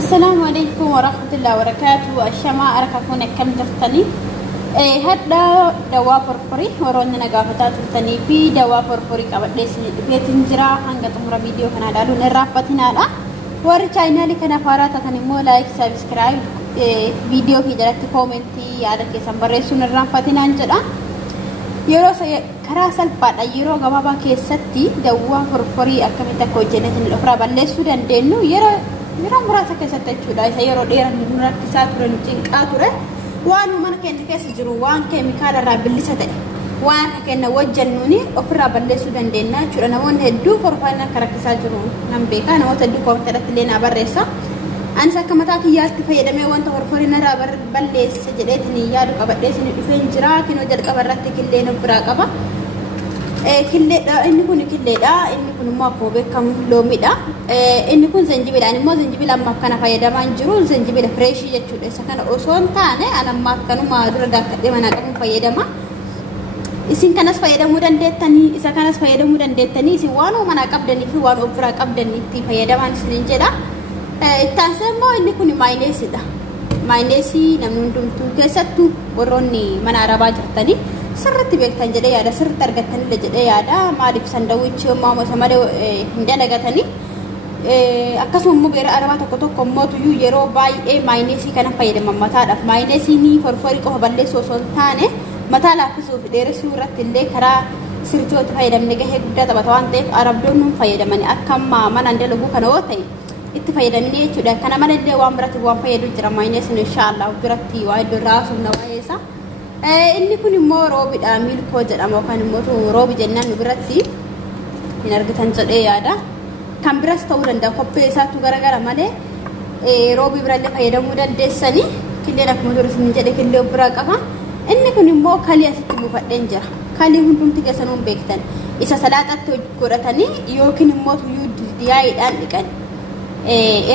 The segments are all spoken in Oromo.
السلام عليكم ورحمة الله وبركاته. الشماء أركفون كم تفتني هذا دواء فرفري ورونا نجافتات تفتني في دواء فرفري قبل ليس في تنجرا هنگا تمر فيديو كنا دالو نرافقتنا لا ورچاينا لي كنا فارات تنمو لايك سبسكرايب فيديو في جلت كومنتي على كيسان برسو نرافقتنا انجلا يرو كرا سلبات يرو غبابا كيستي دواء فرفري أكمل تكوجنة الأخرى بلسو دندنو يرو مراسا كيساتي چودا isa yero dheeran nurakkisaa turan cinqaa ture waan mana keenya keessa jiru waan keemikaala irraa bilisa ta'e waan keenya wajjannuni ofirraa balleessuu dandeenya jechuudha. Namoonni hedduu korfaan akka rakkisaa jiru nan beeka. Namoota hedduu koompiitarratti illee naa barreessa. Anis akka mataa kiyyaatti fayyadamee wanta korforiin irraa balleessa jedheetiin yaadu qabadhee isin dhufeen jira. Kinoo jalqaba irratti killee nu biraa qaba. Killeedha inni kun killeedha inni kun immoo akkuma beekamu loomiidha. Inni kun zanjibila immoo zanjibila amma kana fayyadamaan jiru zanjibila fresh jechuudha. Isa kana osoo hin taane anamma akkanuma dura daakkadhee mana qabuun fayyadama. Isin kanas fayyadamuu dandeettanii isa kanas fayyadamuu dandeettanii isin waan mana qabdanii fi waan ofirraa qabdanii itti fayyadaman isin jedha. Ittaansa immoo inni kun maayineesiidha. Maayineesii namni hundumtuu keessattuu warroonni mana arabaa jirtanii sirriitti beektan jedhee yaada sirriitti argatanii jedhee yaada maaliif sandawichi immoo samalee hin dalagatanii akkasuma immoo beera arabaa tokko mootuyyuu yeroo baay'ee maayineesii kana fayyadaman mataadhaaf maayineesiin forforii qofa balleessuu osoo hin taane mataa laaffisuuf dheeressuu irratti illee karaa sirriitti fayyadamne gahee guddaa taphata waan ta'eef arabdoonni fayyadaman akka mana dalaguu kana yoo ta'e itti fayyadamne jechuudha. Kana malallee waan biratti waan fayyadu jira maayineesiin inshaallah biratti waa iddoo raasuuf na waa'eessa. Inni kun immoo roobidha milkoo jedhama yookaan immoo roobi jennaan nu biratti hin argitan jedhee yaada. Kan biras ta'uu danda'a koppee isaatu garagara malee roobi birallee fayyadamuu dandeessanii killeen akkuma ture isin jedhe killee biraa qaba. Inni kun immoo kalii asitti buufadheen jira. Kalii hundumti keessanuu beektan isa salaaxatti godhatanii yookiin immoo tuyyuu diyaayiidhaan dhiqan.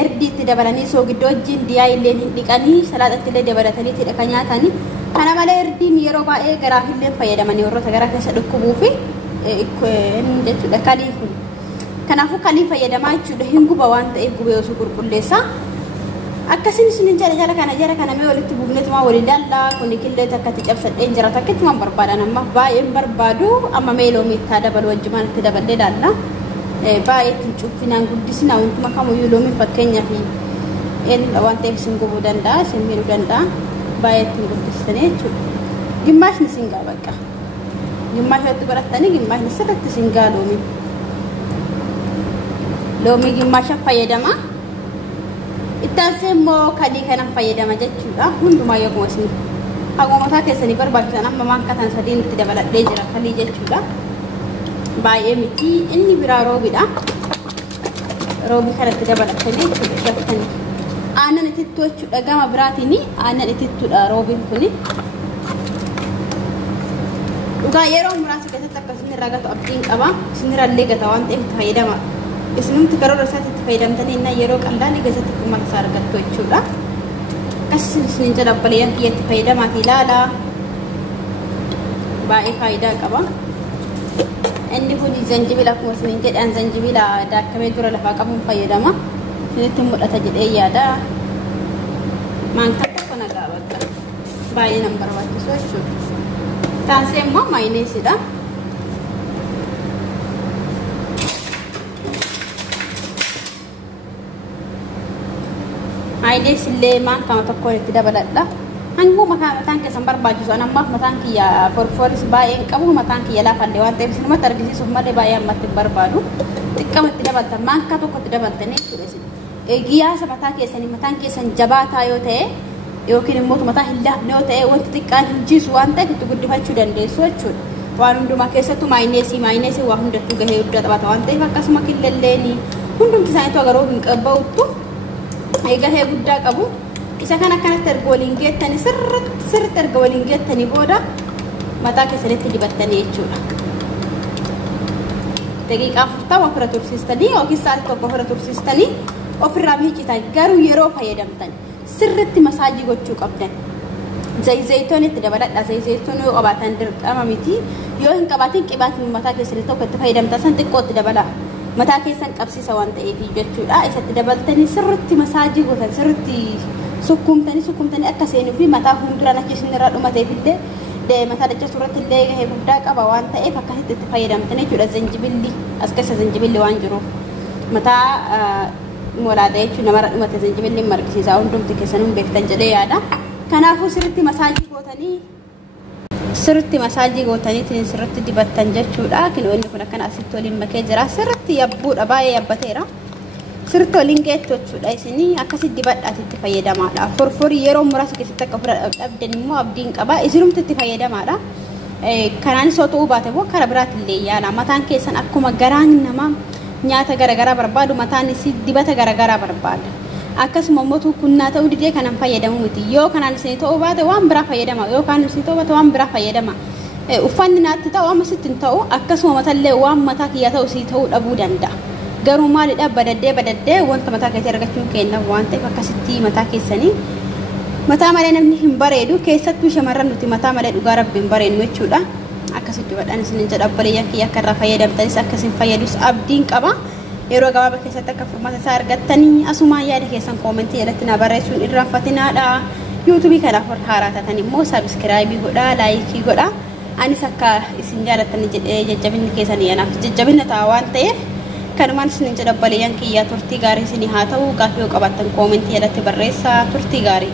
Erdiitti dabalanii soogiddoo wajjin diyaayillee hin dhiqanii salaaxatti illee dabalatanii tidha kan nyaatanii. Kana malee erdiin yeroo baay'ee garaaf illee fayyadamanii warroota garaa keessa dhukkubuu fi jechuudha kalii kun. Kanaafuu kalii fayyadamaa jechuudha hin guba waan ta'eef gubee osoo qulqulleessa. Akkasiin isin jara kana mee walitti buufneetuma waliin dallaa kun killee takkatti cabsadheen jira takkitti waan barbaadan amma baay'een barbaadu amma mee loomii itti dabalu wajjumaan itti daballee dallaa. Baay'ee ittiin cuffinaan guddisina wantuma kamuyyuu loomii fakkeenyaaf waan ta'eef isin gubuu danda'a isin miidhuu danda'a. Baay'ee ittiin guddistanii jechuudha. Gimmaashni singaa bakka. Gimmaashatti godhatanii gimmaashni sirriitti singaa loomii. Loomii gimmaasha fayyadama. Ittaansee immoo kalii kanan fayyadama jechuudha. Hundumaa yookuma isin haqoomataa keessanii barbaachisan amma maankatan sadiin itti dabaladhee jira kalii jechuudha. Baay'ee miti inni biraa roobidha. Roobii kanatti dabalatanii jechuudha. Aannan itittuu jechuudha gama biraatiin aannan itittuudha roobiin kuni. Dhugaa yeroo muraasa keessatti akkasiin irraa gatu abdiin qaba. Isinirrallee gata waan ta'eef itti fayyadama. Isinumti karoora isaatti itti fayyadamtanii innaa yeroo qal'aanii keessatti kuma isaa argattu jechuudha. Akkasiin isin jala obboleeyyan kiyya itti fayyadamaati ilaala. Baay'ee faayidaa qaba. Inni kun zanjibila akkuma isin jedhan zanjibila daakkamee dura lafaa qabuun fayyadama. Isinitti mul'ata jedhee yaada. Maankaa tokko nagaa bakka baay'ee nan barbaachisu jechuudha. Taansee immoo maayineesiidha. Maayinees illee maankama tokkoon itti dabaladha. Hanguma mataan keessan barbaachisu anammaaf mataan kiyya forforis baay'een qabu mataan kiyya laafallee waan ta'eef isinumatti argisiisuuf malee baay'ee ammatti hin barbaadu. Xiqqama itti dabaltan maankaa tokko itti dabaltanii jechuudha isin. Giyaasa mataan keessan jabaataa yoo ta'e yookiin immoo mataa hin laafne yoo ta'e wanti xiqqaan hin jiisu waan ta'eef itti guddifachuu dandeessu jechuudha. Waan hundumaa keessattuu maayineesii waa hundattuu gahee guddaa taphata waan ta'eef akkasuma killeelleen hundumti isaaniitu agaroo hin qabba'uttu gahee guddaa qabu. Isa kan akkanatti erga waliin geettanii sirriitti erga waliin geettanii booda mataa keessanitti dibattanii jechuudha. Daqiiqaa 40 ofirra tursiistanii yookiin sa'aatii tokko ofirra tursiistanii ofirraa miicitan garuu yeroo fayyadamtan sirriitti masaajii gochuu qabdan. Zayitoon itti dabaladha. Zayitoon yoo qabaatan dirqama miti. Yoo hin qabaatin qibaatiin mataa keessanii tokko itti fayyadamtan san xiqqoo itti dabala. mataa keessan qabsiisa waan ta'eef jechuudha. Isatti dabaltanii sirriitti masaajii gootan sirriitti sukkumtanii akka seenuu fi mataa fuulduraan achi isinirraa dhumateefillee mataa dachee suuratti illee gahee guddaa qaba waan ta'eef akkasitti itti fayyadamtan jechuudha. Zanjibilli as keessa zanjibilli waan jiruuf mataa molaadha jechuudha. Namarra dhumate zanjibilli marqisiisaa hundumti keessanuu beektan jedhee yaada. Kanaafuu sirriitti masaajii gootanii sirriitti dibattan jechuudha. Kinoonni kun akkana asitti waliin makee jira. Sirriitti yabbuudha baay'ee yabbateera. Sirriitti waliin geettu jechuudha. Isinii akkasitti dibadhaatti itti fayyadamaadha. Forforii yeroo muraasa keessatti akka fudhadhabdan immoo abdiin qaba. Isinumti itti fayyadamaadha. Kanaanis yoo ta'uu baate immoo karaa biraatti illee yaala. Mataan keessan akkuma garaan namaa nyaata garaagaraa barbaadu mataanis dibata garaagaraa barbaada. Akkasuma immoo kunnaa ta'uu didee kanan fayyadamu miti. Yoo kanaan isin ta'uu baate waan biraa fayyadama. Yoo kanaan isin ta'uu baate waan biraa fayyadama. Uffanni naatti ta'u amma sitti hin ta'u akkasuma matallee waan mataa kiyyaa ta'u si ta'uu dhabuu danda'a. Garuu maalidha badaddee wanta mataa keessatti argachuun kenna waan ta'eef akkasitti mataa keessanii mataa malee namni hin bareedu keessattuu shamarran nuti mataa malee dhugaa rabbi hin bareednu jechuudha. Akkasitti badhaan isin jedha obboleeyyan kiyya akka irraa fayyadamtanis akkasiin fayyadus abdiin qaba. Yeroo gabaabaa keessatti akka furmaata isaa argattanii asumaan yaada keessan koomentii jalatti na barreessuun irraanfatinaadha. YouTube kanaaf haaraa taatan immoo sabiskiraayibii godhaa laayikii godhaa. Anis akka isin jaalattan jedhee jajjabinni keessan yanaaf jajjabinna ta'a waan ta'eef kanumaan isin jedha obboleeyyan kiyya turtii gaarii isin haa ta'u gaaffii yoo qabaattan koomentii jalatti barreessaa turtii gaarii.